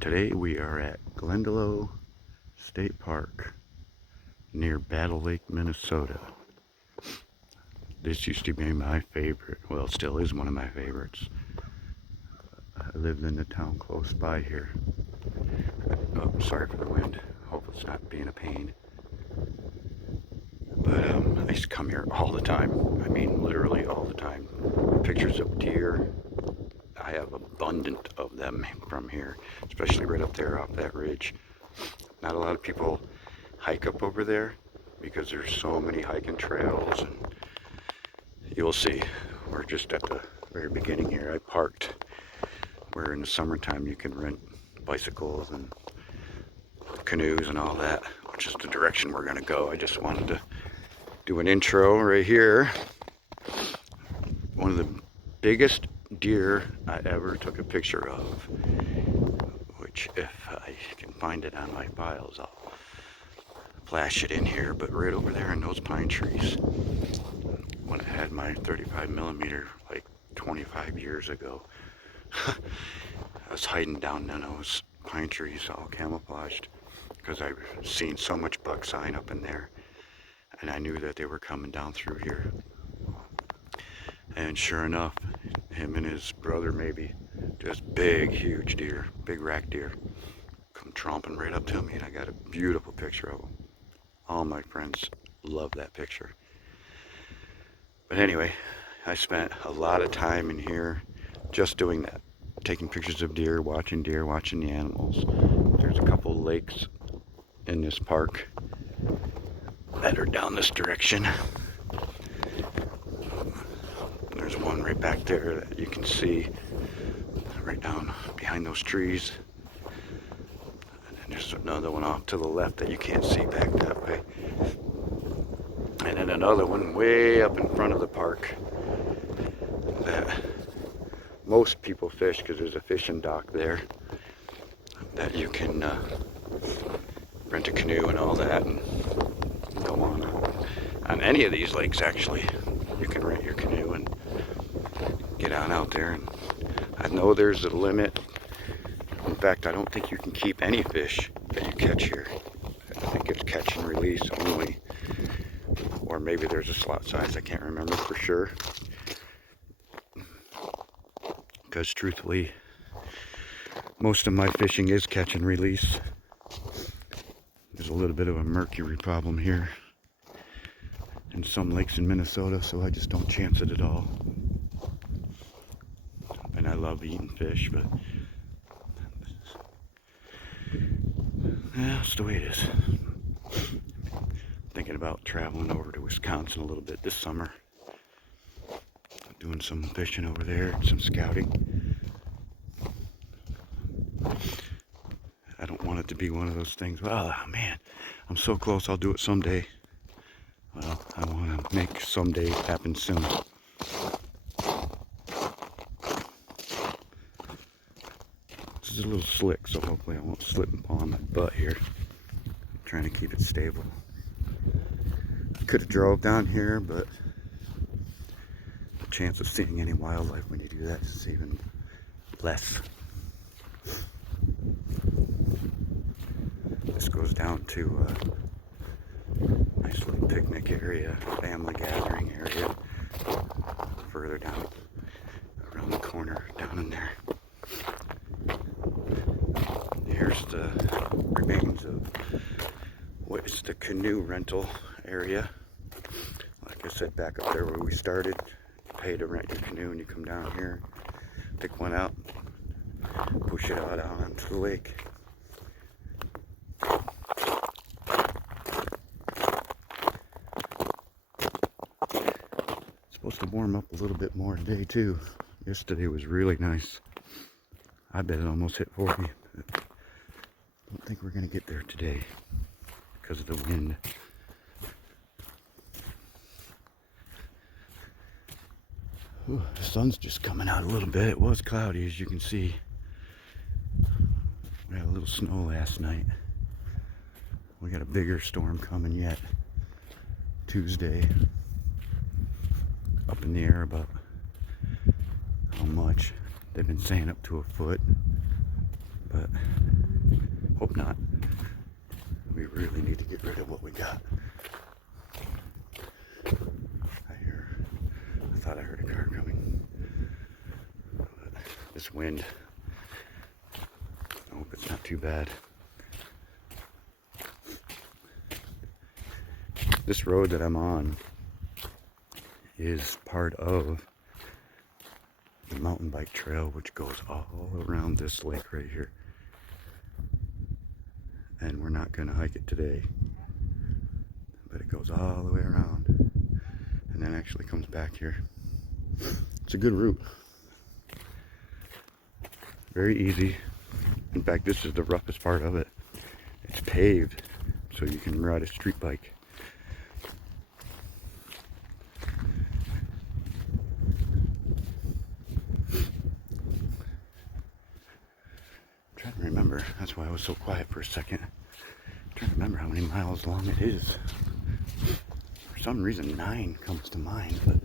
Today we are at Glendalough State Park near Battle Lake, Minnesota. This used to be my favorite, well, it still is one of my favorites. I lived in the town close by here. Oh, sorry for the wind. Hope it's not being a pain. But I used to come here all the time. I mean, literally all the time. Pictures of deer. I have abundant of them from here, especially right up there off that ridge. Not a lot of people hike up over there because there's so many hiking trails, and you'll see. We're just at the very beginning here. I parked where in the summertime you can rent bicycles and canoes and all that, which is the direction we're gonna go. I just wanted to do an intro right here. One of the biggest deer I ever took a picture of, which if I can find it on my files, I'll flash it in here, but right over there in those pine trees, when I had my 35mm like 25 years ago, I was hiding down in those pine trees all camouflaged because I've seen so much buck sign up in there, and I knew that they were coming down through here. And sure enough, him and his brother, maybe, just big, huge deer, big rack deer, come tromping right up to me, and I got a beautiful picture of them. All my friends love that picture. But anyway, I spent a lot of time in here just doing that, taking pictures of deer, watching the animals. There's a couple lakes in this park that are down this direction. There's one right back there that you can see right down behind those trees. And then there's another one off to the left that you can't see back that way. And then another one way up in front of the park that most people fish because there's a fishing dock there that you can rent a canoe and all that and go on any of these lakes. Actually, you can rent your canoe and get on out there. And I know there's a limit. In fact, I don't think you can keep any fish that you catch here. I think it's catch and release only, or maybe there's a slot size. I can't remember for sure, because truthfully, most of my fishing is catch and release. There's a little bit of a mercury problem here in some lakes in Minnesota, so I just don't chance it at all. And I love eating fish, but yeah, that's the way it is. Thinking about traveling over to Wisconsin a little bit this summer, doing some fishing over there, some scouting. I don't want it to be one of those things, well, man, I'm so close, I'll do it someday. Well, I want to make someday happen soon. This is a little slick, so hopefully I won't slip and fall on my butt here. I'm trying to keep it stable. I could have drove down here, but the chance of seeing any wildlife when you do that is even less. This goes down to a nice little picnic area, family gathering area, further down around the corner down in there. Here's the remains of what is the canoe rental area. Like I said, back up there where we started, you pay to rent your canoe and you come down here, pick one out, push it out onto the lake. It's supposed to warm up a little bit more today too. Yesterday was really nice. I bet it almost hit 40. I don't think we're going to get there today because of the wind. Ooh, the sun's just coming out a little bit. It was cloudy, as you can see. We had a little snow last night. We got a bigger storm coming yet. Tuesday. Up in the air about how much. They've been saying up to a foot. but hope not. We really need to get rid of what we got. I thought I heard a car coming. But this wind, I hope it's not too bad. This road that I'm on is part of the mountain bike trail, which goes all around this lake right here. And we're not going to hike it today, but it goes all the way around and then actually comes back here. It's a good route. Very easy. In fact, this is the roughest part of it. It's paved, so you can ride a street bike. I'm trying to remember. That's why I was so quiet for a second. I'm trying to remember how many miles long it is. For some reason, 9 comes to mind, but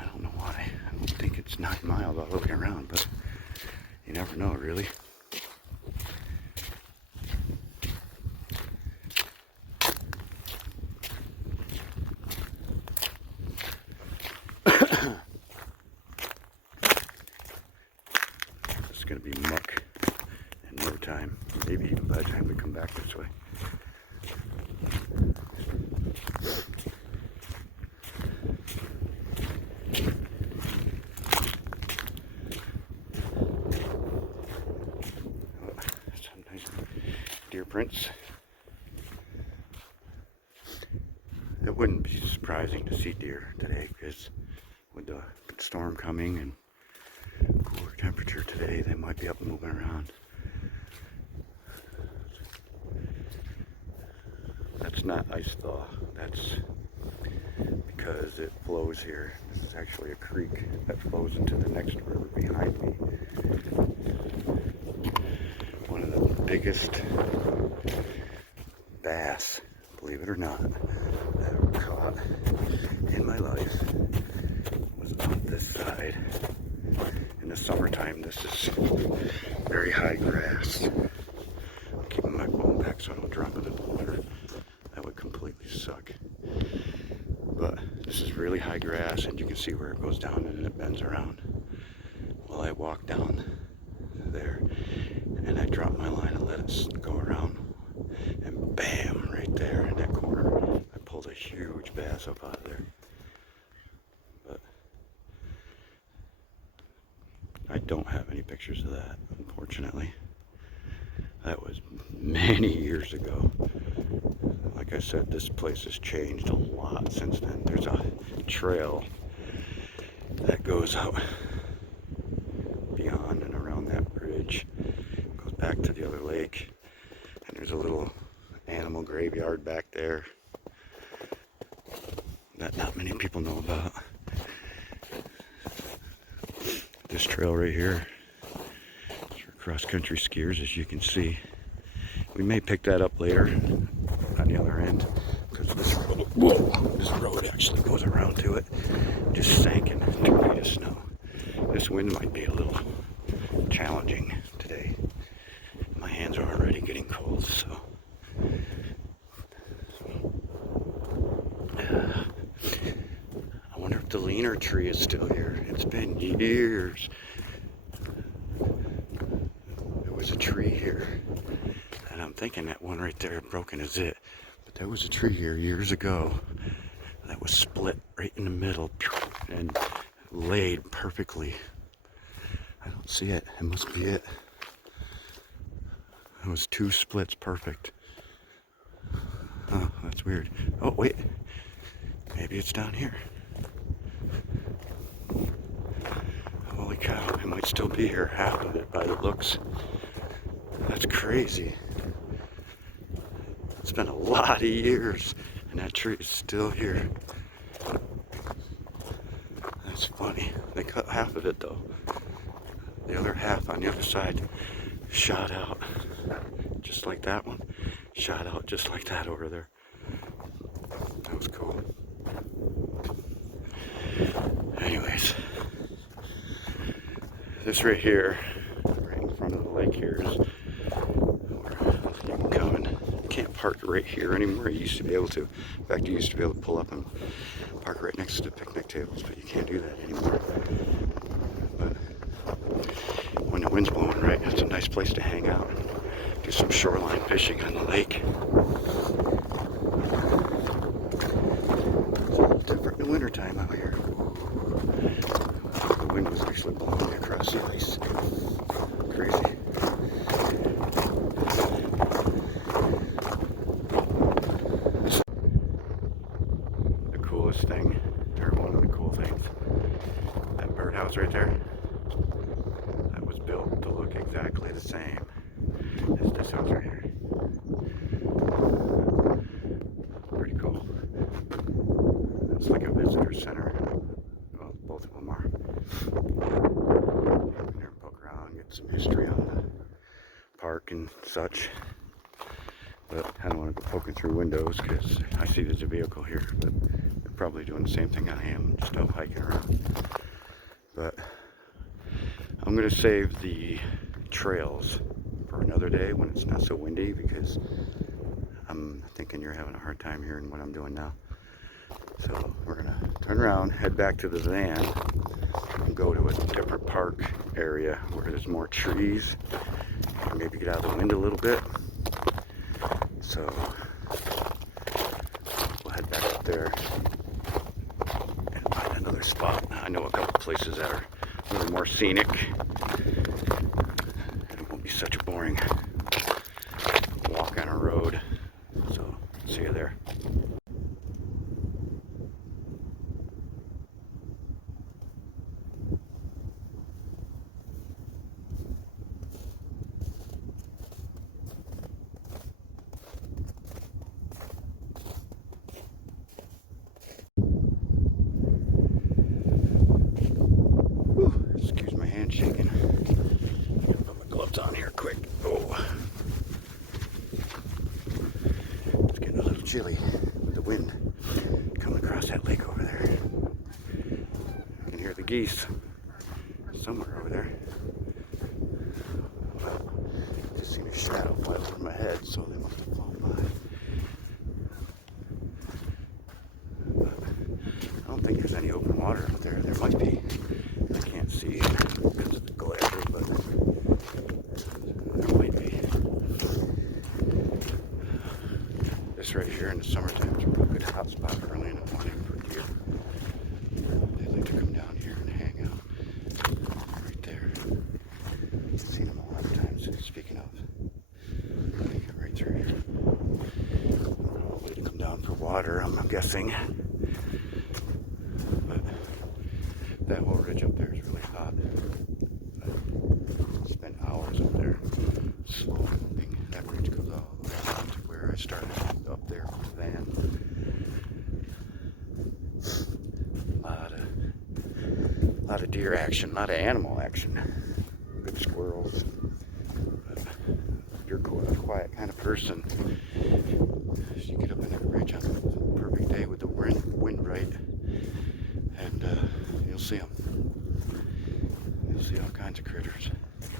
I don't know why. I don't think it's 9 miles all the way around, but you never know, really. It's going to be muck in no time, maybe even by the time we come back this way. Some nice deer prints. It wouldn't be surprising to see deer today, because with the storm coming and cooler temperature today, they might be up and moving around. That's not ice thaw. That's because it flows here. This is actually a creek that flows into the next river behind me. One of the biggest bass, believe it or not, that I've caught in my life was on this side. In the summertime, this is very high grass. I'm keeping my phone back so I don't drop it in the water. That would completely suck. But this is really high grass, and you can see where it goes down and it bends around. Well, I walk down there and I drop my line and let it go around, and bam, right there in that corner, I pulled a huge bass up out of there. But I don't have any pictures of that, unfortunately. That was many years ago. Like I said, this place has changed a lot since then. There's a trail that goes out beyond and around that bridge, goes back to the other lake, and there's a little animal graveyard back there that not many people know about. This trail right here is for cross-country skiers, as you can see. We may pick that up later on the other end, because this road actually goes around to it. Just sank in 2 feet of snow. This wind might be a little challenging today. My hands are already getting cold, so I wonder if the leaner tree is still here. It's been years. There was a tree here, and I'm thinking that one right there broken is it. But there was a tree here years ago that was split right in the middle and laid perfectly. I don't see it. It must be it. It was 2 splits perfect. Oh, that's weird. Oh, wait. Maybe it's down here. Holy cow, it might still be here, half of it by the looks. That's crazy. It's been a lot of years, and that tree is still here. That's funny. They cut half of it, though. The other half on the other side shot out, just like that one. Shot out just like that over there. That was cool. Anyways, this right here right in front of the lake here is where you can come, and you can't park right here anymore. You used to be able to. In fact, you used to be able to pull up and park right next to the picnic tables, but you can't do that anymore. But when the wind's blowing right, it's a nice place to hang out and do some shoreline fishing on the lake. It's a little different in the wintertime out here. The wind was actually blowing across the ice. Crazy. The coolest thing, or one of the cool things, that birdhouse right there, that was built to look exactly the same as this house right here. Pretty cool. It's like a visitor center. Well, both of them are. Come here and poke around, get some history on the park and such. But I don't want to go poking through windows because I see there's a vehicle here, but they're probably doing the same thing I am, just out hiking around. But I'm going to save the trails for another day when it's not so windy, because I'm thinking you're having a hard time hearing what I'm doing now. So we're going to turn around, head back to the van, and go to a different park area where there's more trees, and maybe get out of the wind a little bit. So we'll head back up there and find another spot. I know a couple places that are a little more scenic, and it won't be such a boring walk on a road. So see you there. Excuse my hand shaking. Put my gloves on here quick. Oh, it's getting a little chilly with the wind coming across that lake over there. I can hear the geese somewhere over there. Well, just seen a shadow fly over my head, so they must have flown by. But I don't think there's any open water out there. There might be. I can't see because of the glare, but there might be. This right here in the summertime is a real good hot spot early in the morning for deer. They like to come down here and hang out right there. I've seen them a lot of times. Speaking of, they get right through here. Probably to come down for water, I'm guessing. But that whole ridge up there is really hot. I spent hours up there, slow moving. That ridge goes all the way down to where I started up there with the van. A lot of deer action, a lot of animal action. Good squirrels. But if you're a quiet kind of person, you get up in that ridge on a perfect day with the wind right, and you'll see them. You'll see all kinds of critters.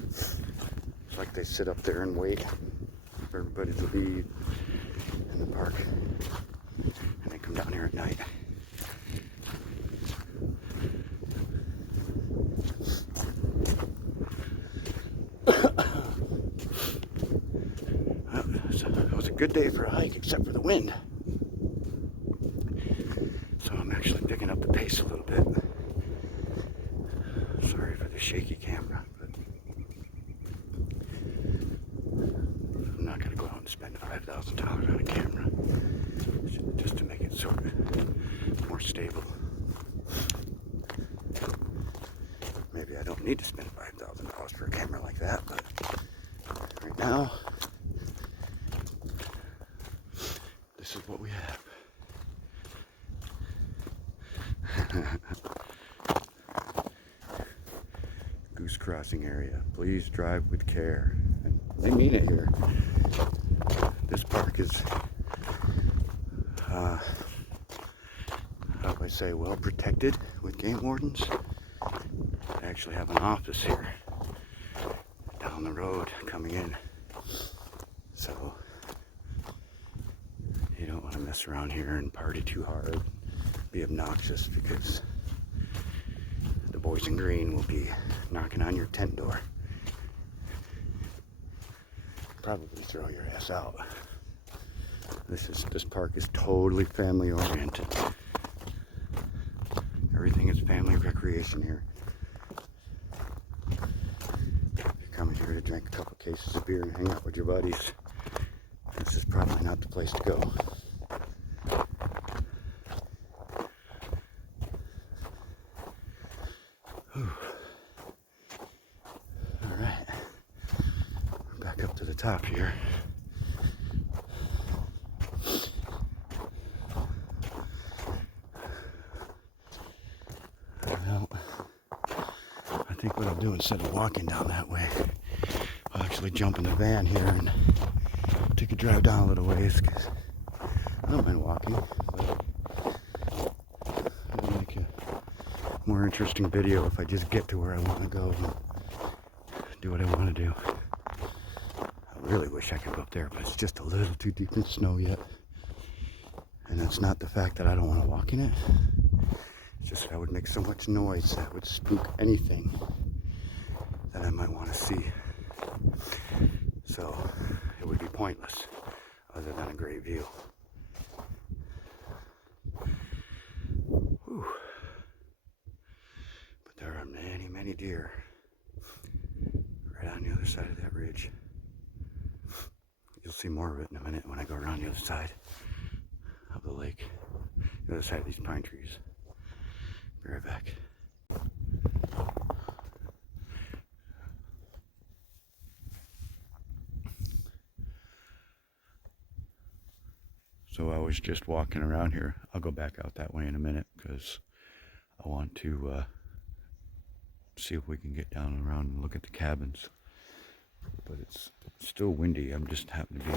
It's like they sit up there and wait for everybody to leave in the park, and they come down here at night. It was a good day for a hike, except for the wind. So I'm actually picking up the pace a little bit. Sorry for the shaky camera, but I'm not going to go out and spend $5,000 on a camera just to make it sort of more stable. Maybe I don't need to spend $5,000 for a camera like that, but right now, this is what we have. Goose crossing area. Please drive with care. And they mean it here. This park is, how do I say, well protected with game wardens. They actually have an office here road coming in. So you don't want to mess around here and party too hard, be obnoxious, because the boys in green will be knocking on your tent door. Probably throw your ass out. This park is totally family oriented. Everything is family recreation here. If you're coming here to drink a couple cases of beer and hang out with your buddies, this is probably not the place to go. Whew. All right, we're back up to the top here. Well, I think what I'll do instead of walking down that way, I'll actually jump in the van here and take a drive down a little ways, because I don't mind walking, but it'll make a more interesting video if I just get to where I want to go and do what I want to do. I really wish I could go up there, but it's just a little too deep in snow yet. And it's not the fact that I don't want to walk in it. It's just that I would make so much noise that would spook anything that I might want to see. So it would be pointless other than a great view. Whew. But there are many, many deer right on the other side of that ridge. You'll see more of it in a minute when I go around the other side of the lake, the other side of these pine trees. Be right back. So I was just walking around here. I'll go back out that way in a minute because I want to see if we can get down around and look at the cabins. But it's still windy. I'm just happen to be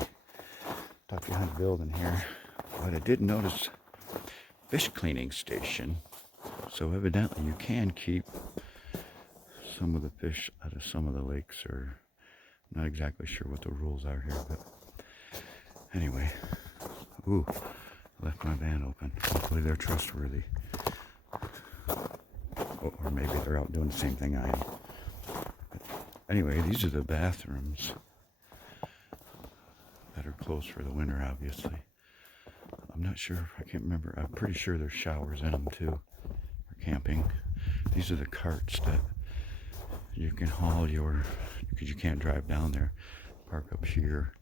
tucked behind the building here. But I did notice fish cleaning station. So evidently you can keep some of the fish out of some of the lakes, or I'm not exactly sure what the rules are here, but anyway. Ooh, I left my van open. Hopefully they're trustworthy. Or maybe they're out doing the same thing I am. But anyway, these are the bathrooms that are closed for the winter, obviously. I'm not sure, I can't remember. I'm pretty sure there's showers in them too for camping. These are the carts that you can haul your, because you can't drive down there, park up here.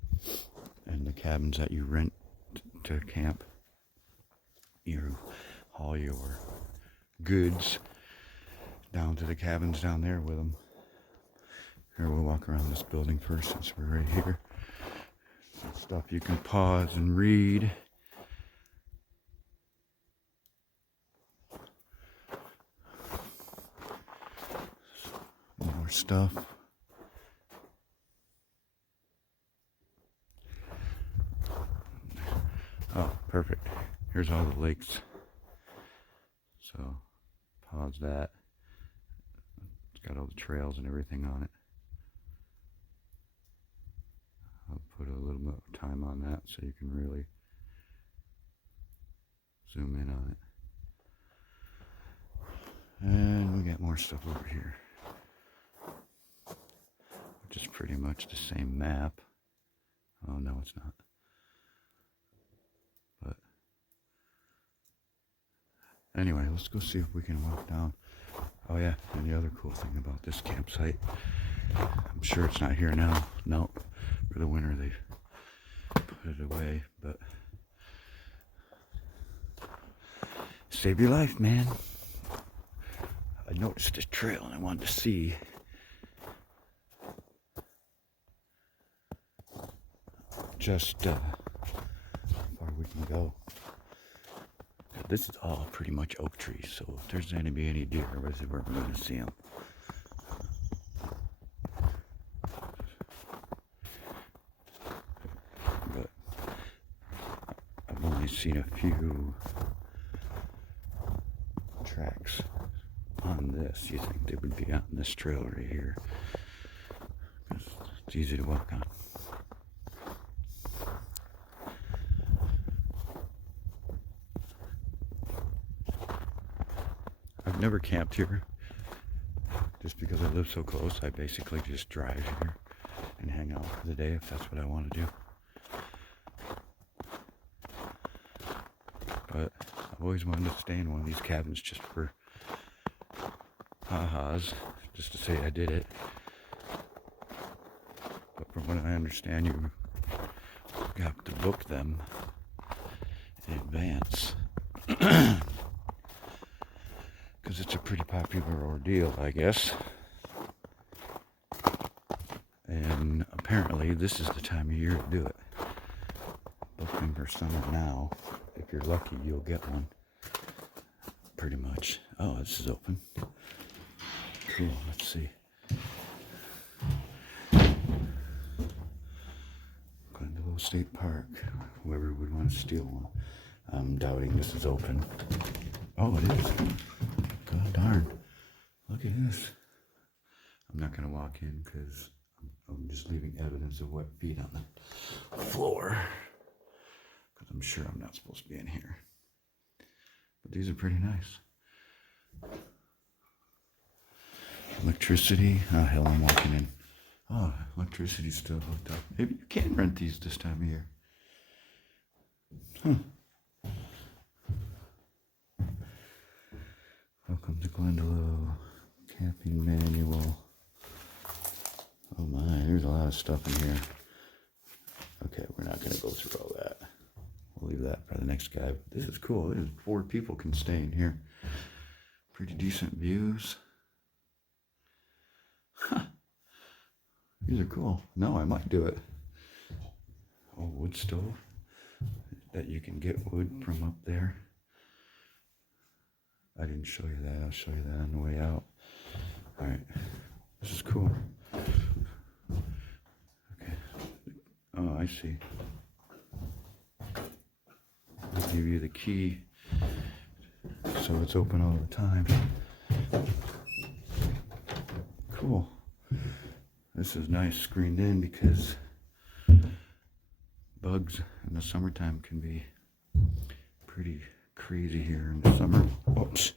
And the cabins that you rent to camp, you haul your goods down to the cabins down there with them. Here, we'll walk around this building first since we're right here. Some stuff you can pause and read. More stuff. Oh, perfect. Here's all the lakes. So, pause that. It's got all the trails and everything on it. I'll put a little bit of time on that so you can really zoom in on it. And we got more stuff over here, which is pretty much the same map. Oh, no, it's not. But anyway, let's go see if we can walk down. Oh yeah, and the other cool thing about this campsite, I'm sure it's not here now. No, for the winter they've put it away, but save your life, man. I noticed this trail and I wanted to see just how far we can go. This is all pretty much oak trees, so if there's going to be any deer, we're going to see them. But I've only seen a few tracks on this. You think they would be out in this trail right here? It's easy to walk on. I've never camped here just because I live so close. I basically just drive here and hang out for the day if that's what I want to do. But I've always wanted to stay in one of these cabins just for ha-has, just to say I did it. But from what I understand, you have to book them in advance. Because it's a pretty popular ordeal, I guess. And apparently this is the time of year to do it. Booking for summer now. If you're lucky, you'll get one. Pretty much. Oh, this is open. Cool, let's see. Glendalough State Park. Whoever would want to steal one. I'm doubting this is open. Oh, it is. God darn. Look at this. I'm not going to walk in because I'm just leaving evidence of wet feet on the floor. Because I'm sure I'm not supposed to be in here. But these are pretty nice. Electricity. Oh, hell, I'm walking in. Oh, electricity's still hooked up. Maybe you can rent these this time of year. Huh. Welcome to Glendalough Camping Manual. Oh my, there's a lot of stuff in here. Okay, we're not going to go through all that. We'll leave that for the next guy. But this is cool. There's 4 people can stay in here. Pretty decent views. Huh. These are cool. No, I might do it. Oh, wood stove. That you can get wood from up there. I didn't show you that. I'll show you that on the way out. Alright. This is cool. Okay. Oh, I see. I'll give you the key so it's open all the time. Cool. This is nice screened in because bugs in the summertime can be pretty crazy here in the summer. Oops.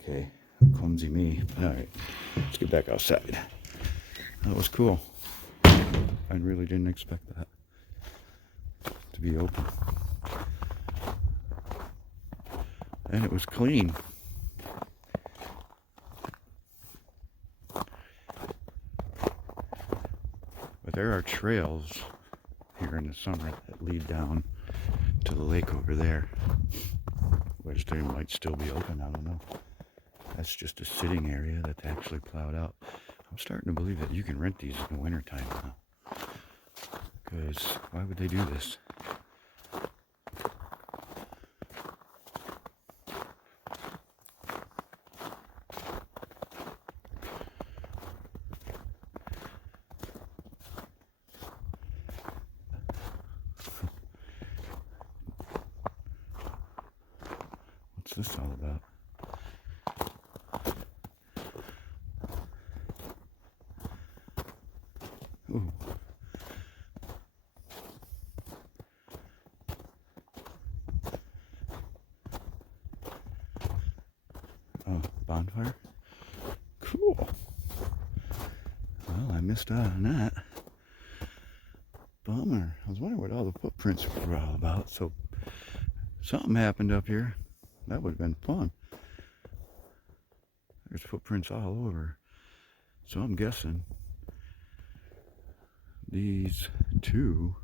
Okay, clumsy me. Alright, let's get back outside. That was cool. I really didn't expect that to be open. And it was clean. But there are trails here in the summer that lead down to the lake over there, which they might still be open. I don't know. That's just a sitting area that's actually plowed out. I'm starting to believe that you can rent these in the wintertime now. Because why would they do this? What's this all about? Ooh. Oh, bonfire? Cool. Well, I missed out on that. Bummer. I was wondering what all the footprints were all about. So, something happened up here. That would have been fun. There's footprints all over. So I'm guessing these 2,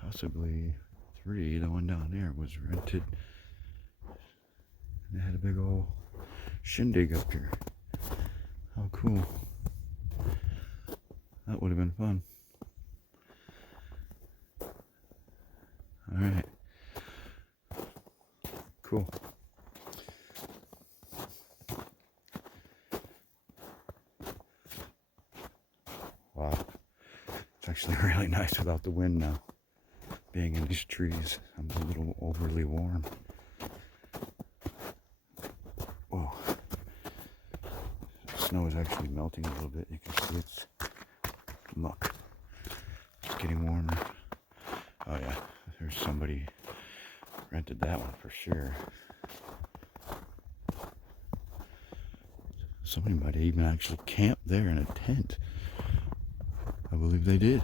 possibly 3, the one down there was rented. And they had a big old shindig up here. How cool. That would have been fun. Alright. Cool. Wow. It's actually really nice without the wind now. Being in these trees, I'm a little overly warm. Whoa. The snow is actually melting a little bit. You can see it's muck. It's getting warmer. Oh yeah, there's somebody rented that one for sure. Somebody might have even actually camped there in a tent. I believe they did.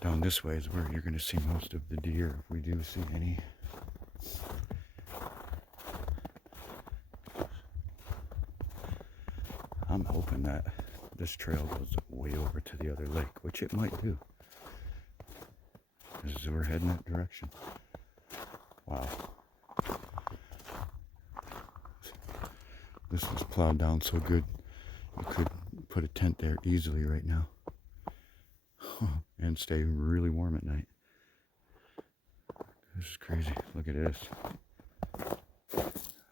Down this way is where you're going to see most of the deer, if we do see any. I'm hoping that this trail goes way over to the other lake, which it might do. As we're heading that direction. Wow. This is plowed down so good, you could put a tent there easily right now. And stay really warm at night. This is crazy. Look at this.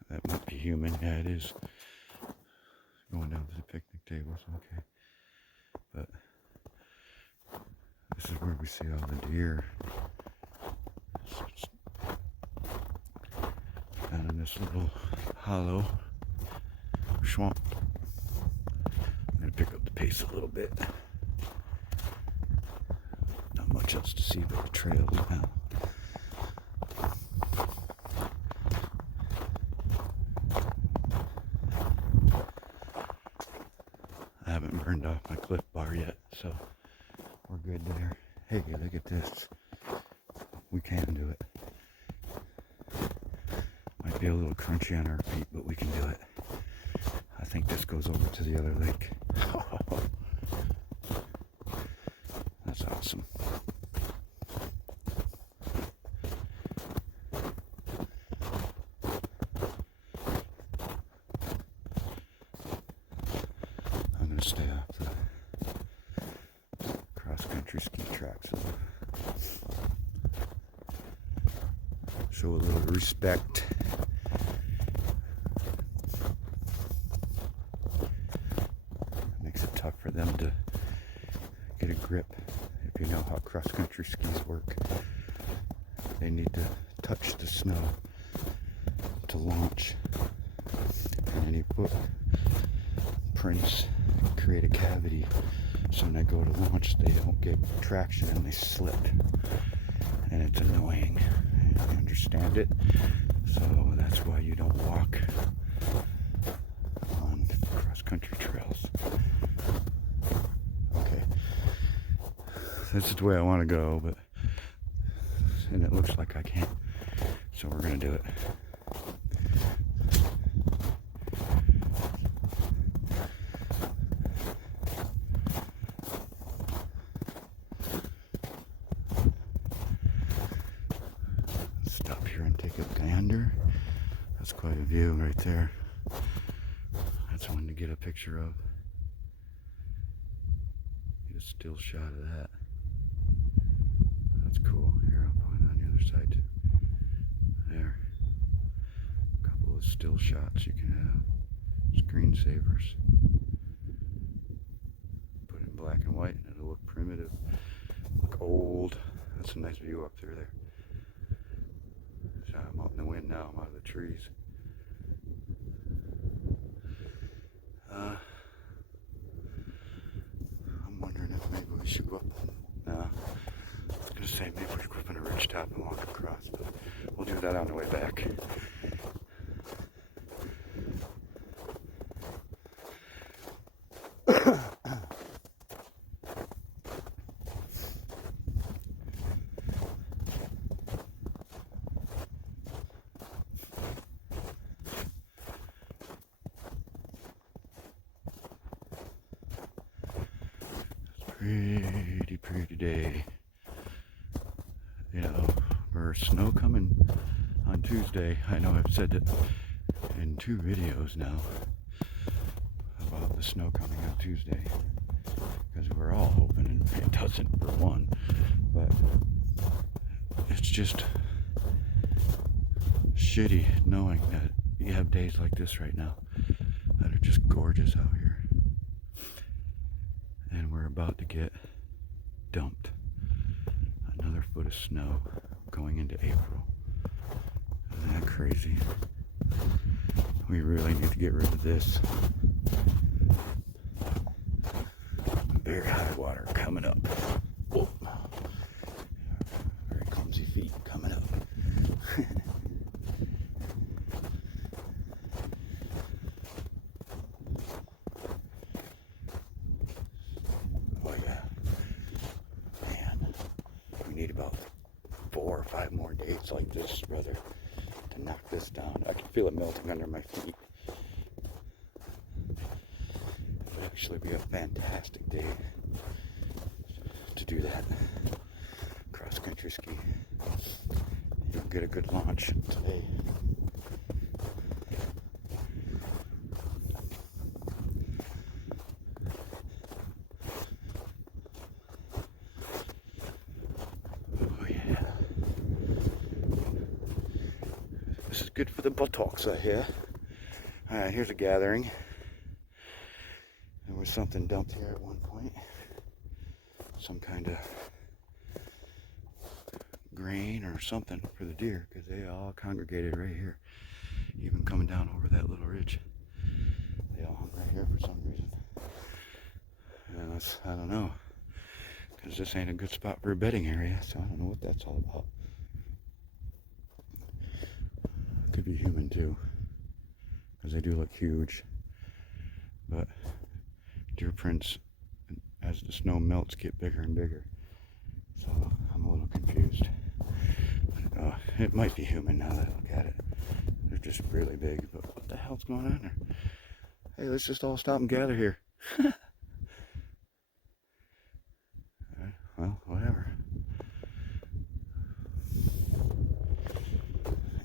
That might be human. Yeah, it is. Going down to the picnic tables. Okay. But this is where we see all the deer. Down in this little hollow swamp. I'm going to pick up the pace a little bit. Not much else to see but the trails now. I haven't burned off my Cliff Bar yet, so we're good there. Hey, look at this. We can do it. Might be a little crunchy on our feet, but we can do it. I think this goes over to the other lake. That's awesome. I'm going to stay off the cross-country ski tracks. Show a little respect. It makes it tough for them to get a grip. If you know how cross-country skis work, they need to touch the snow to launch. And any footprints create a cavity, so when they go to launch, they don't get traction and they slip. And it's annoying. I understand it. So that's why you don't walk on cross-country trails. Okay. This is the way I want to go, and it looks like I can't. So we're going to do it. Stop here and take a gander. That's quite a view right there. That's one to get a picture of. Get a still shot of that. That's cool. Here, I'll point on the other side too. There. A couple of still shots you can have. Screensavers. Put it in black and white and it'll look primitive. Look old. That's a nice view up there. So I'm out in the wind now. I'm out of the trees. I'm wondering if maybe we should go up. No. I was going to say maybe we should go up on a ridge top and walk across, but we'll do that on the way back. Pretty day. You know, for snow coming on Tuesday. I know I've said it in 2 videos now about the snow coming on Tuesday, because we're all hoping and it doesn't for one, but it's just shitty knowing that you have days like this right now that are just gorgeous out here. And we're about to get dumped. Another foot of snow going into April. Isn't that crazy? We really need to get rid of this. Very high water coming up. Whoa. Very clumsy feet coming up. Oh yeah. Man, we need about 4 or 5 more days like this, brother, to knock this down. I can feel it melting under my feet. It would actually be a fantastic day to do that. Cross-country ski. You'll get a good launch today. Oh yeah. This is good for the buttocks, I hear. Alright, here's a gathering. There was something dumped here at one point. Some kind of grain or something for the deer, because they all congregated right here. Even coming down over that little ridge. They all hung right here for some reason. And that's, I don't know. Because this ain't a good spot for a bedding area, so I don't know what that's all about. Could be human too, because they do look huge. But deer prints, as the snow melts, get bigger and bigger. So I'm a little confused. But, it might be human now that I look at it. They're just really big. But what the hell's going on there? Hey, let's just all stop and gather here. Well, whatever.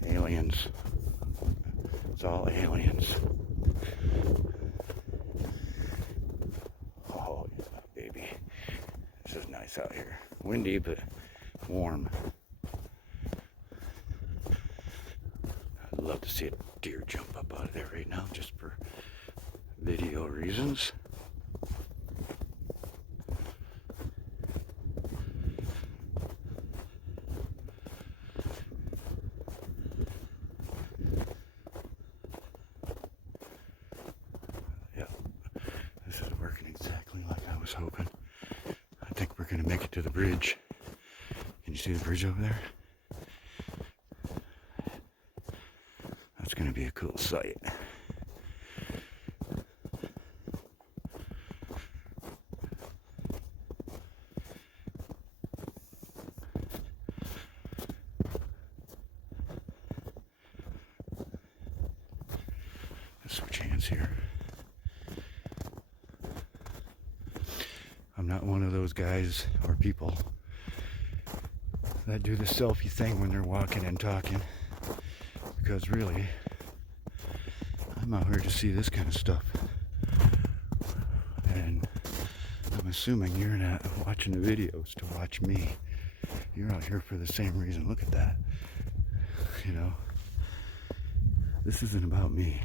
Aliens. It's all aliens. Oh, yeah, baby. This is nice out here. Windy, but warm. I'd love to see a deer jump up out of there right now, just for video reasons. This is working exactly like I was hoping. I think we're gonna make it to the bridge. Can you see the bridge over there? That's gonna be a cool sight. Let's switch hands here. I'm not one of those guys or people that do the selfie thing when they're walking and talking, because really, I'm out here to see this kind of stuff. And I'm assuming you're not watching the videos to watch me. You're out here for the same reason. Look at that. You know, this isn't about me.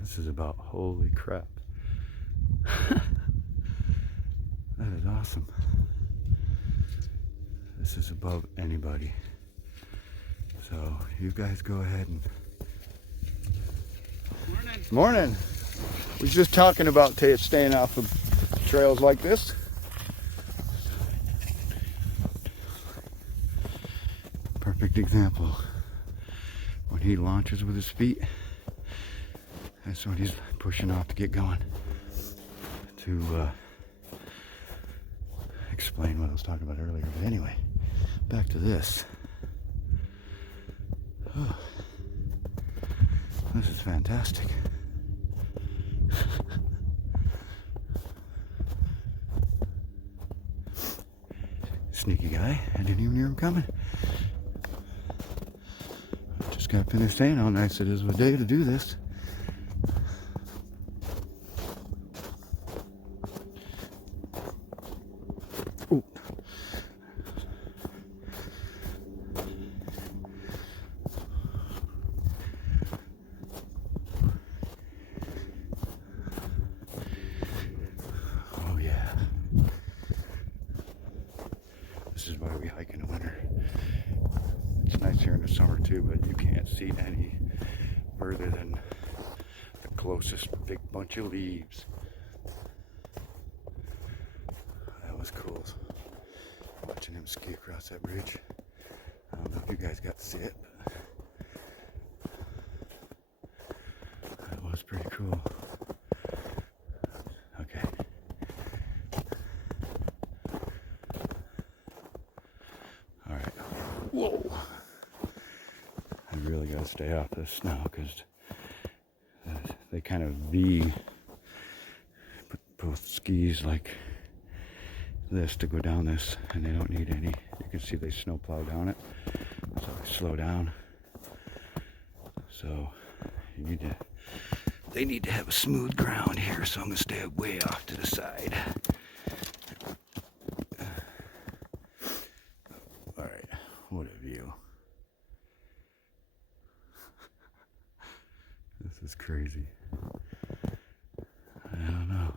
This is about, holy crap. That is awesome. This is above anybody. So you guys go ahead and... Morning. Morning. We were just talking about staying off of trails like this. Perfect example. When he launches with his feet, that's when he's pushing off to get going. To explain what I was talking about earlier. But anyway, back to this. Oh, this is fantastic. Sneaky guy. I didn't even hear him coming. Just got finished saying how nice it is of a day to do this. Ooh. Oh yeah. This is why we hike in the winter. It's nice here in the summer too, but you can't see any further than the closest big bunch of leaves. That was cool. Watching him ski across that bridge. I don't know if you guys got to see it, but that was pretty cool. Okay. Alright. Whoa! I really gotta stay off this snow because they kind of put both skis like this to go down this, and they don't need any. You can see they snow plow down it, so they slow down. So they need to have a smooth ground here, so I'm gonna stay way off to the side. All right, what a view. This is crazy. I don't know.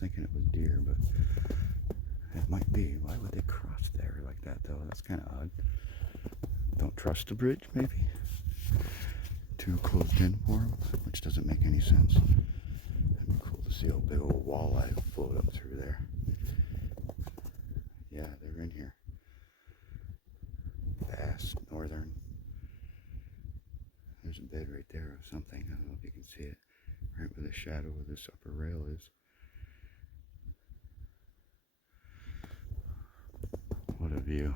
Thinking it was deer, but it might be. Why would they cross there like that though? That's kind of odd. Don't trust the bridge, maybe? Too closed in for them, which doesn't make any sense. It'd be cool to see a big old walleye float up through there. Yeah, they're in here. Bass, northern. There's a bed right there of something. I don't know if you can see it. Right where the shadow of this upper rail is. What a view.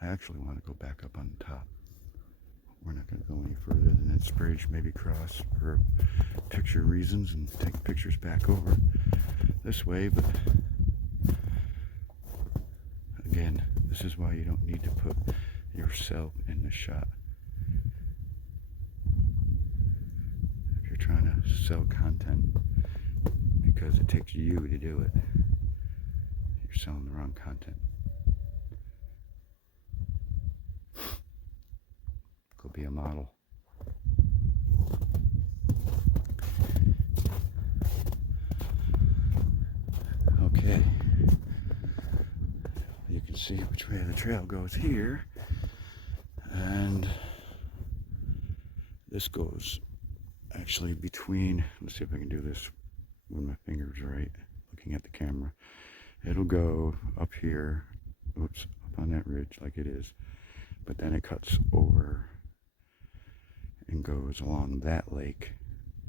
I actually want to go back up on the top. We're not going to go any further than this bridge, maybe cross for picture reasons and take pictures back over this way, but again, this is why you don't need to put yourself in the shot. Trying to sell content, because it takes you to do it. You're selling the wrong content. Go be a model. Okay. You can see which way the trail goes here, and this goes actually between, let's see if I can do this when my fingers are right, looking at the camera. It'll go up here, oops, up on that ridge like it is, but then it cuts over and goes along that lake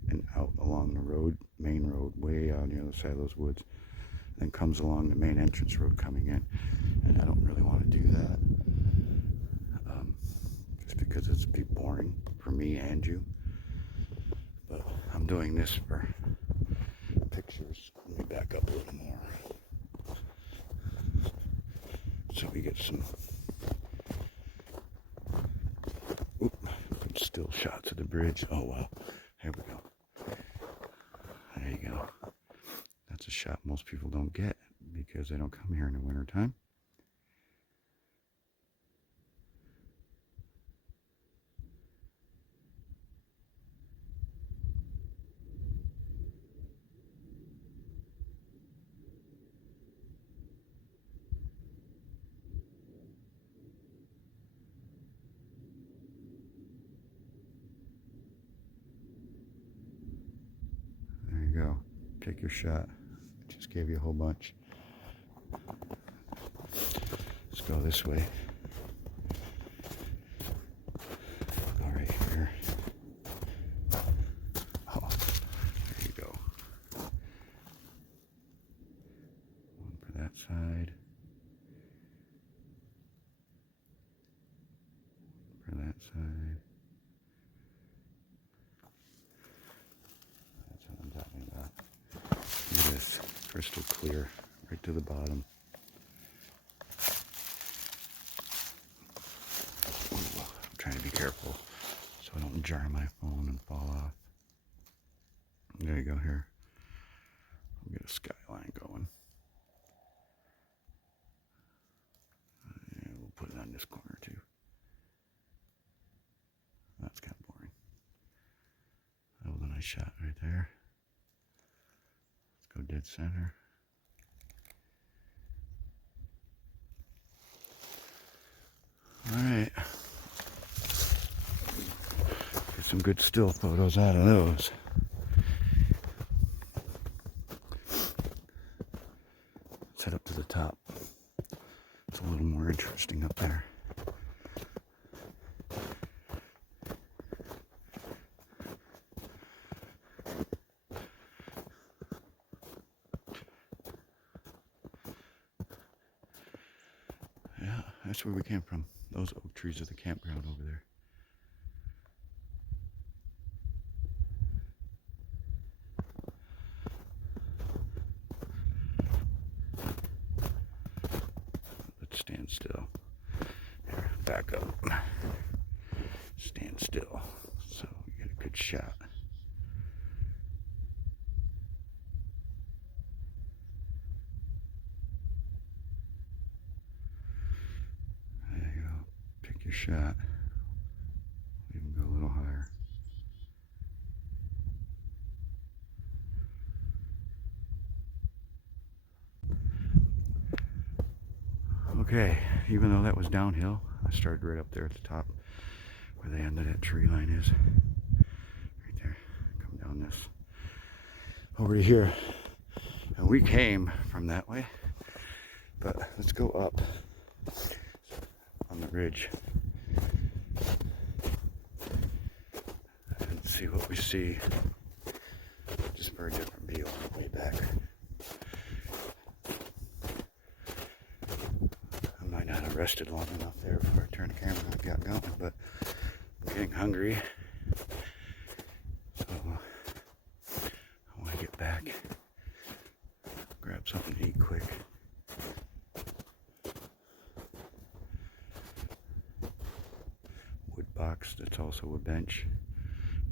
and out along the road, main road, way out on the other side of those woods, then comes along the main entrance road coming in. And I don't really want to do that, just because it's be boring for me and you. But I'm doing this for pictures. Let me back up a little more so we get some still shots of the bridge. Oh wow, here we go. There you go. That's a shot most people don't get because they don't come here in the winter time. Go. Take your shot. Just gave you a whole bunch. Let's go this way. Go right here. Oh, there you go. One for that side. For that side. Crystal clear, right to the bottom. Ooh, I'm trying to be careful so I don't jar my phone and fall off. There you go here. the skyline going. And we'll put it on this corner too. That's kind of boring. That was a nice shot right there. Let's go dead center. Alright. Get some good still photos out of those. Let's head up to the top. It's a little more interesting up there. Yeah, that's where we came from. Those oak trees are the campground over there. Let's stand still. There, back up. Stand still so we get a good shot. There you go. Pick your shot. Even go a little higher. Okay, even though that was downhill, I started right up there at the top where the end of that tree line is. Right there. Come down this over to here. And we came from that way, but let's go up on the ridge and see what we see. Just for a different view on the way back. Rested long enough there before I turned the camera and got going, but I'm getting hungry, so I want to get back, grab something to eat quick. Wood box that's also a bench,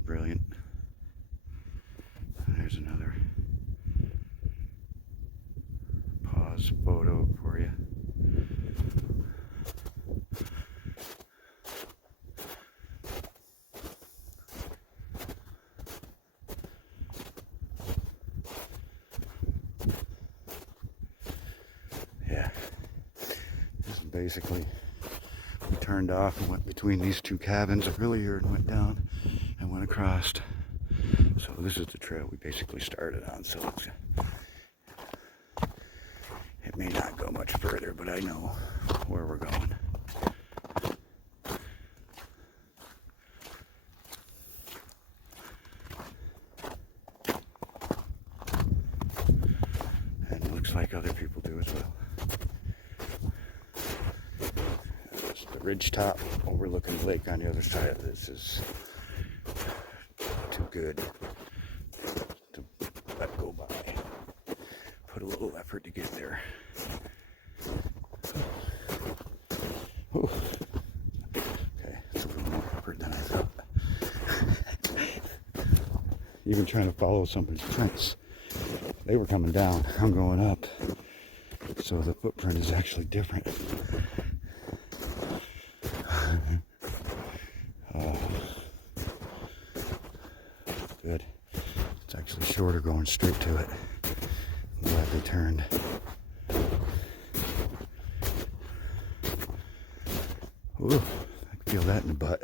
brilliant. And there's another pause photo for you. Basically, we turned off and went between these two cabins earlier and went down and went across. So this is the trail we basically started on. So it may not go much further, but I know where we're going. And it looks like other people do as well. Ridge top overlooking the lake on the other side of this is too good to let go by. Put a little effort to get there. Ooh. Okay, it's a little more effort than I thought. Even trying to follow somebody's fence. They were coming down, I'm going up. So the footprint is actually different. Good. It's actually shorter going straight to it. I'm glad they turned. Ooh, I can feel that in the butt.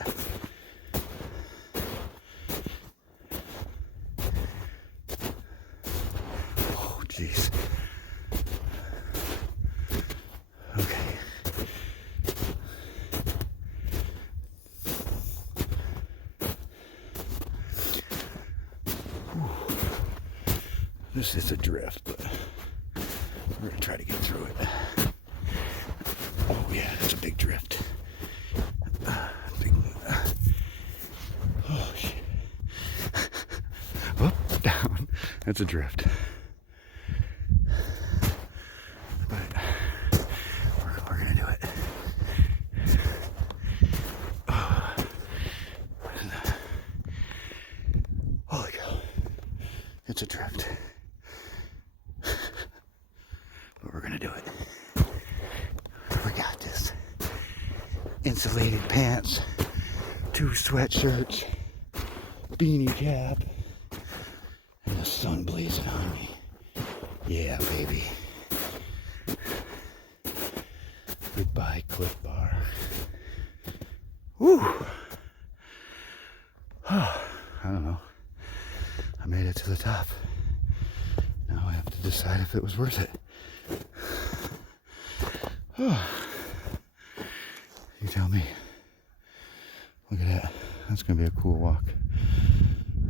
Oh, jeez. Okay. This is a drift, but we're going to try to get through it. Oh yeah, it's a big drift. Oh shit. Up, down. That's a drift. But we're going to do it. Holy cow. It's a drift. We're gonna do it. We got this. Insulated pants, 2 sweatshirts, beanie cap, and the sun blazing on me. Yeah, baby. Goodbye, Cliff Bar. Whew. I don't know. I made it to the top. Now I have to decide if it was worth it. You tell me. Look at that. That's going to be a cool walk.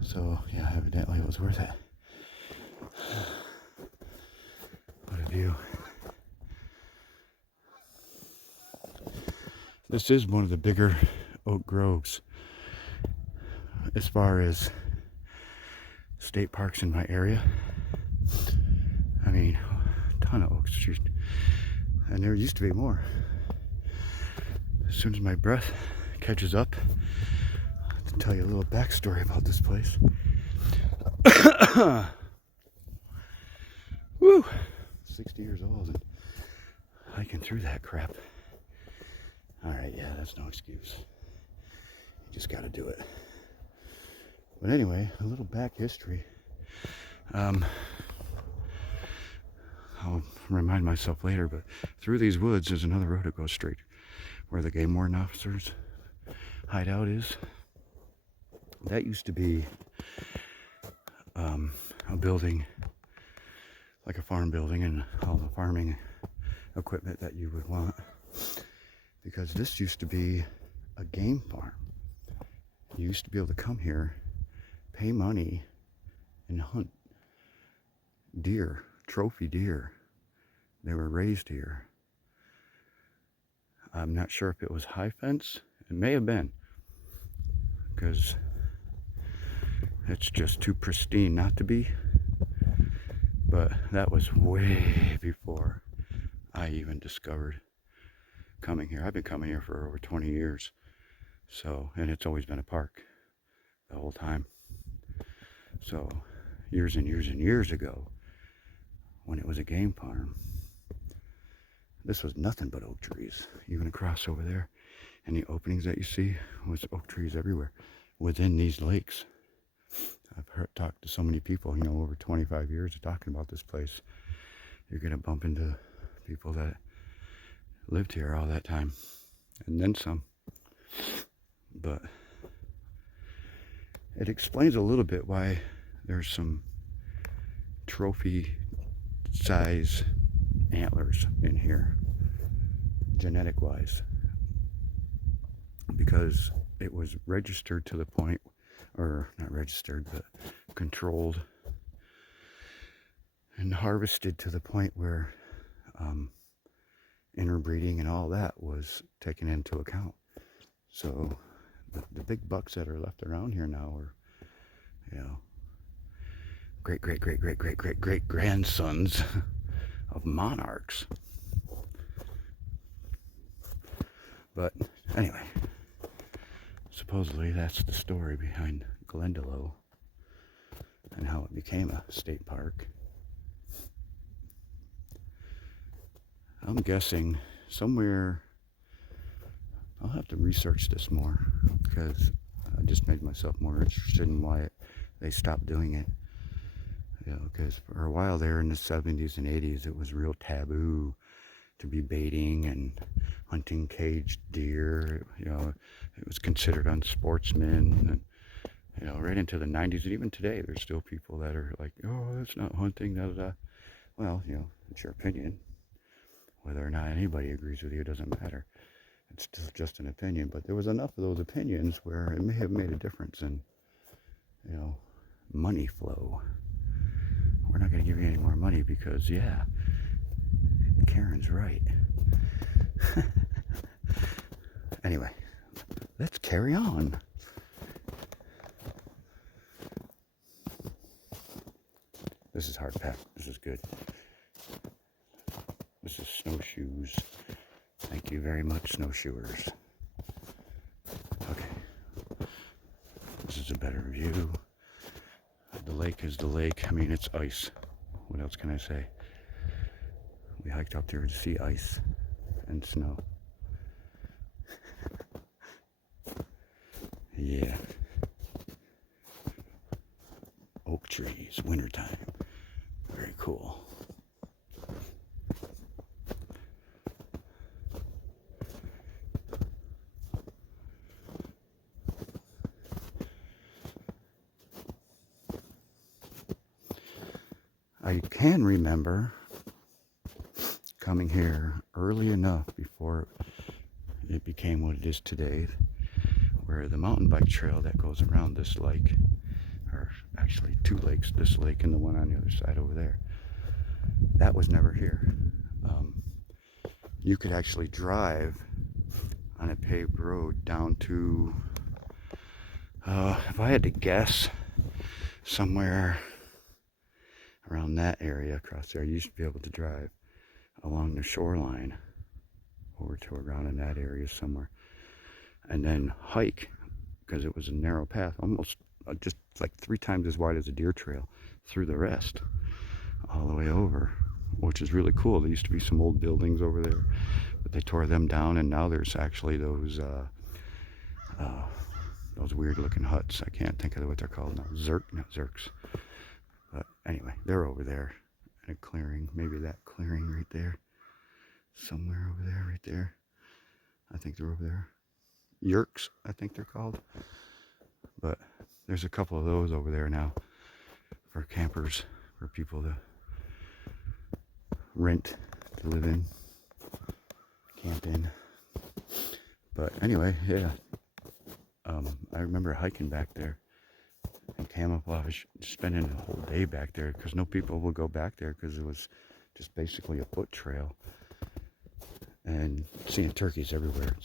So, yeah, evidently it was worth it. What a view. This is one of the bigger oak groves as far as state parks in my area. I mean, a ton of oaks. And there used to be more. As soon as my breath catches up, I'll have to tell you a little backstory about this place. Woo! 60 years old and hiking through that crap. Alright, yeah, that's no excuse. You just gotta do it. But anyway, a little back history. I'll remind myself later, but through these woods there's another road that goes straight where the game warden officer's hideout is. That used to be a building, like a farm building, and all the farming equipment that you would want, because this used to be a game farm. You used to be able to come here, pay money, and hunt deer, trophy deer. They were raised here. I'm not sure if it was high fence. It may have been, because it's just too pristine not to be. But that was way before I even discovered coming here. I've been coming here for over 20 years. So, and it's always been a park the whole time. So, years and years and years ago, when it was a game farm, this was nothing but oak trees. Even across over there, and the openings that you see was oak trees everywhere within these lakes. I've talked to so many people, you know, over 25 years of talking about this place. You're going to bump into people that lived here all that time, and then some. But it explains a little bit why there's some trophy size antlers in here, genetic wise, because it was registered to the point, or not registered, but controlled and harvested to the point where interbreeding and all that was taken into account. So the big bucks that are left around here now are, you know, great grandsons of monarchs. But anyway, supposedly that's the story behind Glendalough and how it became a state park. I'm guessing somewhere, I'll have to research this more, because I just made myself more interested in why they stopped doing it. You know, because for a while there in the 70s and 80s, it was real taboo to be baiting and hunting caged deer. You know, it was considered unsportsman. And, you know, right into the 90s, and even today, there's still people that are like, oh, that's not hunting, da da da. Well, you know, it's your opinion. Whether or not anybody agrees with you, it doesn't matter. It's still just an opinion. But there was enough of those opinions where it may have made a difference in, you know, money flow. We're not going to give you any more money because, yeah, Karen's right. Anyway, let's carry on. This is hard pack. This is good. This is snowshoes. Thank you very much, snowshoers. Okay. This is a better view. The lake is the lake. I mean, it's ice. What else can I say? We hiked up there to see ice and snow. Yeah. Oak trees, wintertime. Very cool. I can remember coming here early enough before it became what it is today, where the mountain bike trail that goes around this lake, or actually two lakes, this lake and the one on the other side over there, that was never here. You could actually drive on a paved road down to, if I had to guess, somewhere around that area across there. You used to be able to drive along the shoreline over to around in that area somewhere, and then hike, because it was a narrow path, almost just like 3 times as wide as a deer trail, through the rest all the way over, which is really cool. There used to be some old buildings over there, but they tore them down, and now there's actually those weird looking huts. I can't think of what they're called now. Not Zerks. But anyway, they're over there in a clearing. Maybe that clearing right there. Somewhere over there, right there. I think they're over there. Yerks, I think they're called. But there's a couple of those over there now for campers, for people to rent, to live in, camp in. But anyway, yeah. I remember hiking back there in camouflage, spending a whole day back there, because no people would go back there because it was just basically a foot trail, and seeing turkeys everywhere.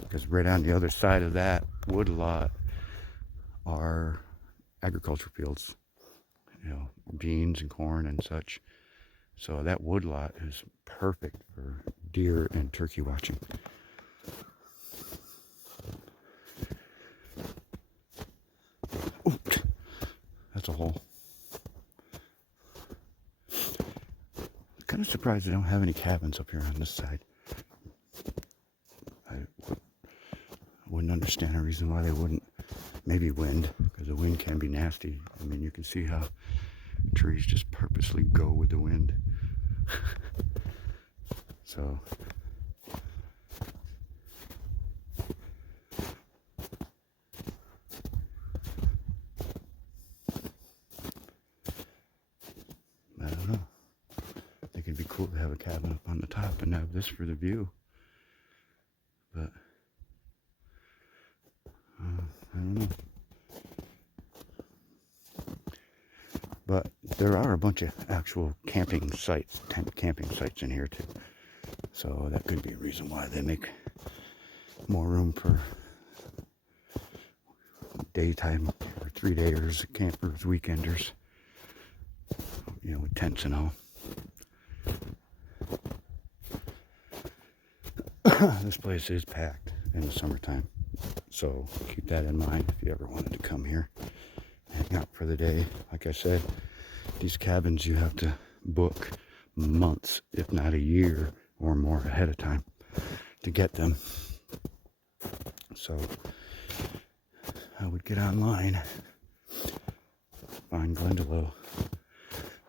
Because right on the other side of that wood lot are agriculture fields, beans and corn and such. So that wood lot is perfect for deer and turkey watching. Ooh, that's a hole. Kind of surprised they don't have any cabins up here on this side. I wouldn't understand a reason why they wouldn't. Maybe wind, because the wind can be nasty. I mean, you can see how trees just purposely go with the wind. So I don't know. I think it'd be cool to have a cabin up on the top and have this for the view. But I don't know. But there are a bunch of actual camping sites, tent camping sites in here too. So that could be a reason why they make more room for daytime or 3-dayers, campers, weekenders, with tents and all. This place is packed in the summertime, so keep that in mind if you ever wanted to come here, hang out for the day. Like I said, these cabins you have to book months, if not a year or more ahead of time to get them. So I would get online, find Glendalough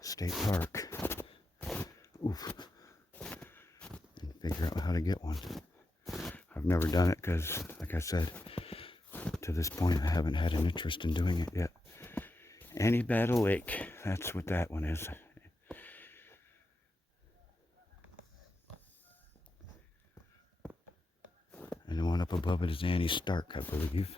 State Park, and figure out how to get one. I've never done it because, like I said, to this point I haven't had an interest in doing it yet. Annie Battle Lake, that's what that one is. And the one up above it is Annie Stark, I believe.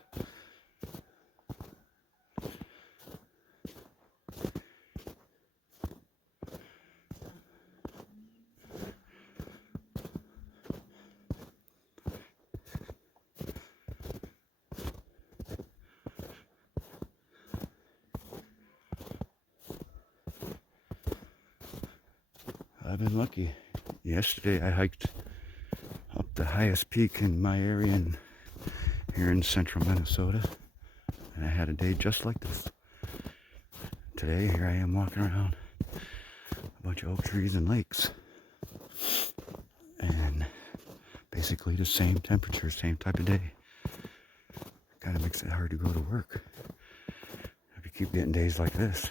I've been lucky. Yesterday I hiked up the highest peak in my area here in central Minnesota, and I had a day just like this. Today here I am walking around a bunch of oak trees and lakes. And basically the same temperature, same type of day. Kind of makes it hard to go to work if you keep getting days like this.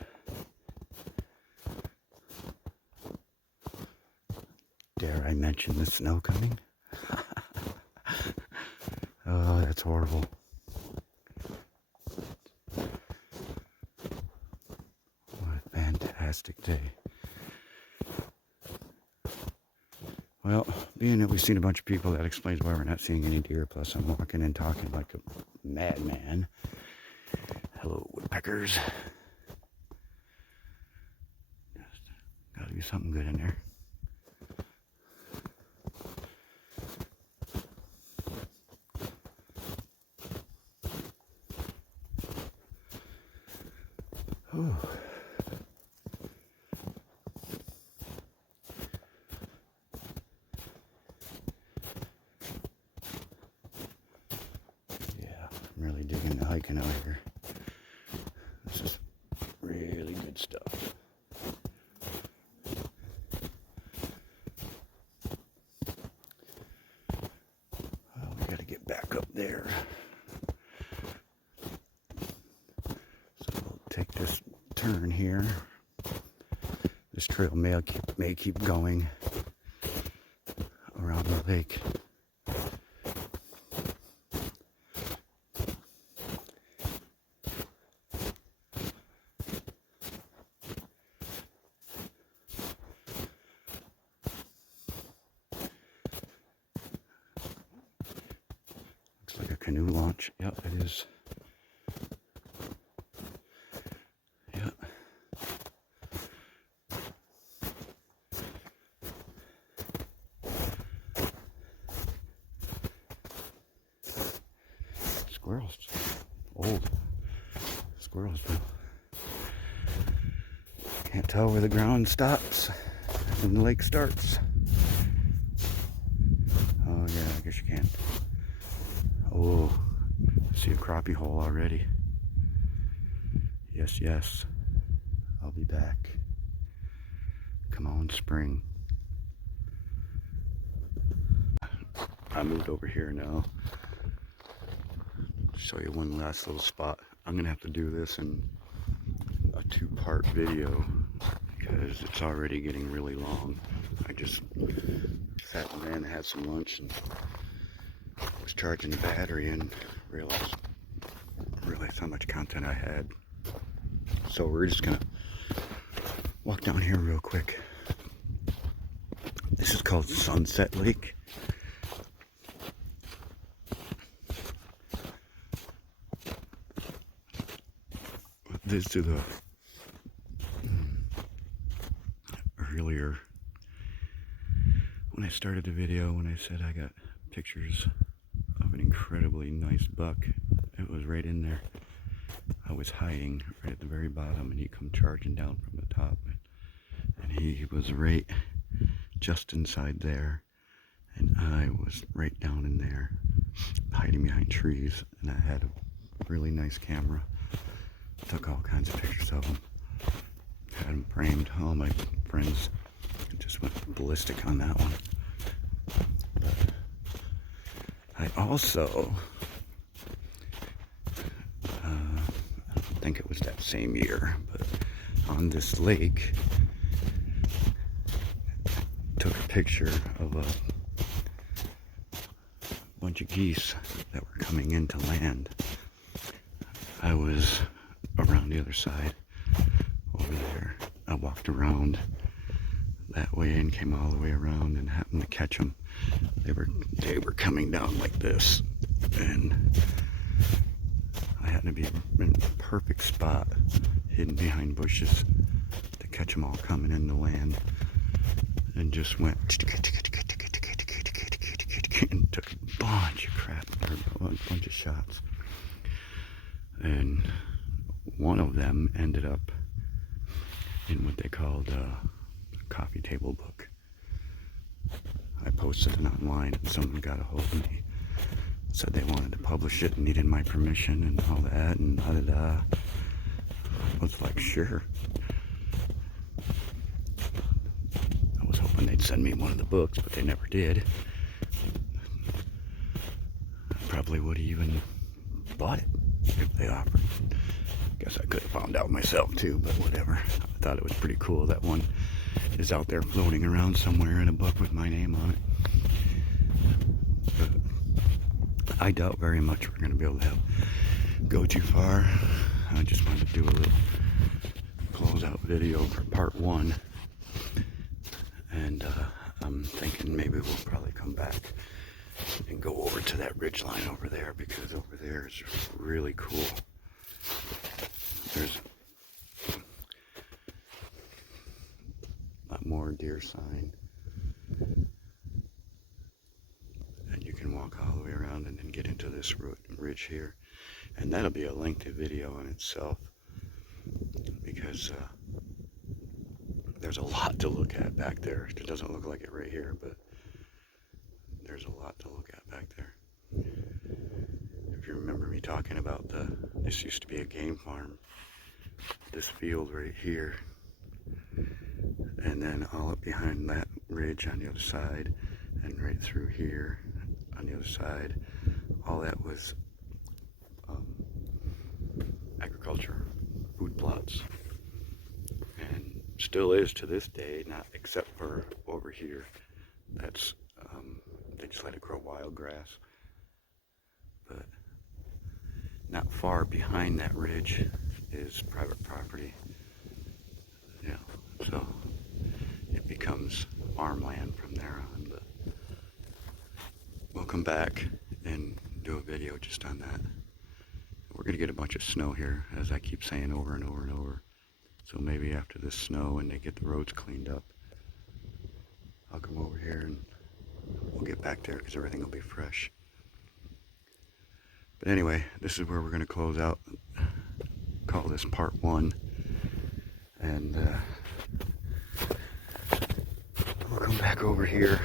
Dare I mention the snow coming? Oh, that's horrible. What a fantastic day. Well, being that we've seen a bunch of people, that explains why we're not seeing any deer. Plus, I'm walking and talking like a madman. Hello, woodpeckers. Gotta be something good in there. Whew. I'm really digging the hiking out here. This is really good stuff. Well, we gotta get back up there. So we'll take this turn here. This trail may keep going around the lake. Like a canoe launch. Yep, it is. Yep. Squirrels. Old squirrels, though. Can't tell where the ground stops and the lake starts. Oh, yeah, I guess you can. Oh, I see a crappie hole already. Yes, yes. I'll be back. Come on, spring. I moved over here now. Show you one last little spot. I'm gonna have to do this in a 2-part video because it's already getting really long. I just sat in, had some lunch, and was charging the battery and realized how much content I had. So we're just gonna walk down here real quick. This is called Sunset Lake. This to the earlier when I started the video, when I said I got pictures of an incredibly nice buck, it was right in there. I was hiding right at the very bottom, and he come charging down from the top, and he was right just inside there, and I was right down in there hiding behind trees, and I had a really nice camera. Took all kinds of pictures of him, had him framed. All my friends just went ballistic on that one. But I also I don't think it was that same year, but on this lake, took a picture of a bunch of geese that were coming into land. I was around the other side, over there. I walked around that way and came all the way around and happened to catch them. They were coming down like this, and I happened to be in a perfect spot, hidden behind bushes, to catch them all coming into land, and just went and took a bunch of crap, or a bunch of shots. And one of them ended up in what they called a coffee table book. I posted it online, and someone got a hold of me, said they wanted to publish it and needed my permission and all that, and da-da-da. I was like, sure. I was hoping hoping they'd send me one of the books, but they never did. I probably would have even bought it if they offered. Guess I could have found out myself too, but whatever. I thought it was pretty cool that one is out there floating around somewhere in a book with my name on it. But I doubt very much we're going to be able to go too far. I just wanted to do a little closeout video for part 1. And I'm thinking maybe we'll probably come back and go over to that ridge line over there, because over there is really cool. There's a lot more deer sign, and you can walk all the way around and then get into this ridge here, and that'll be a lengthy video in itself, because there's a lot to look at back there. It doesn't look like it right here, but there's a lot to look at back there. If you remember me talking about this used to be a game farm, this field right here, and then all up behind that ridge on the other side, and right through here on the other side, all that was agriculture, food plots, and still is to this day, not except for over here. That's they just let it grow wild grass. But not far behind that ridge is private property. Yeah, so it becomes farmland from there on. But we'll come back and do a video just on that. We're gonna get a bunch of snow here, as I keep saying over and over and over. So maybe after this snow and they get the roads cleaned up, I'll come over here and we'll get back there, because everything will be fresh. But anyway, this is where we're going to close out, call this part 1, and we'll come back over here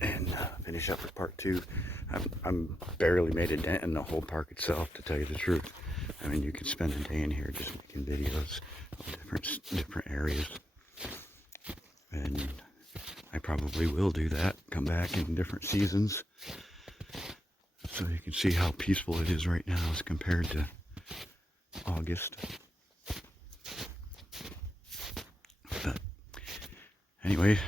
and finish up with part 2. I'm barely made a dent in the whole park itself, to tell you the truth. I mean, you could spend a day in here just making videos of different areas, and I probably will do that, come back in different seasons, so you can see how peaceful it is right now as compared to August. But anyway,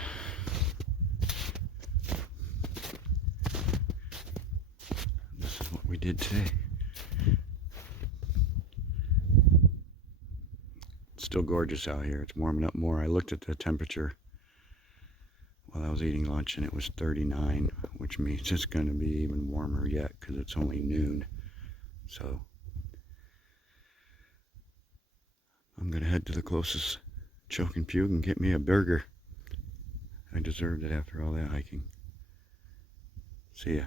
this is what we did today. It's still gorgeous out here. It's warming up more. I looked at the temperature while I was eating lunch, and it was 39, which means it's going to be even warmer yet, because it's only noon. So I'm going to head to the closest Choke and Puke and get me a burger. I deserved it after all that hiking. See ya.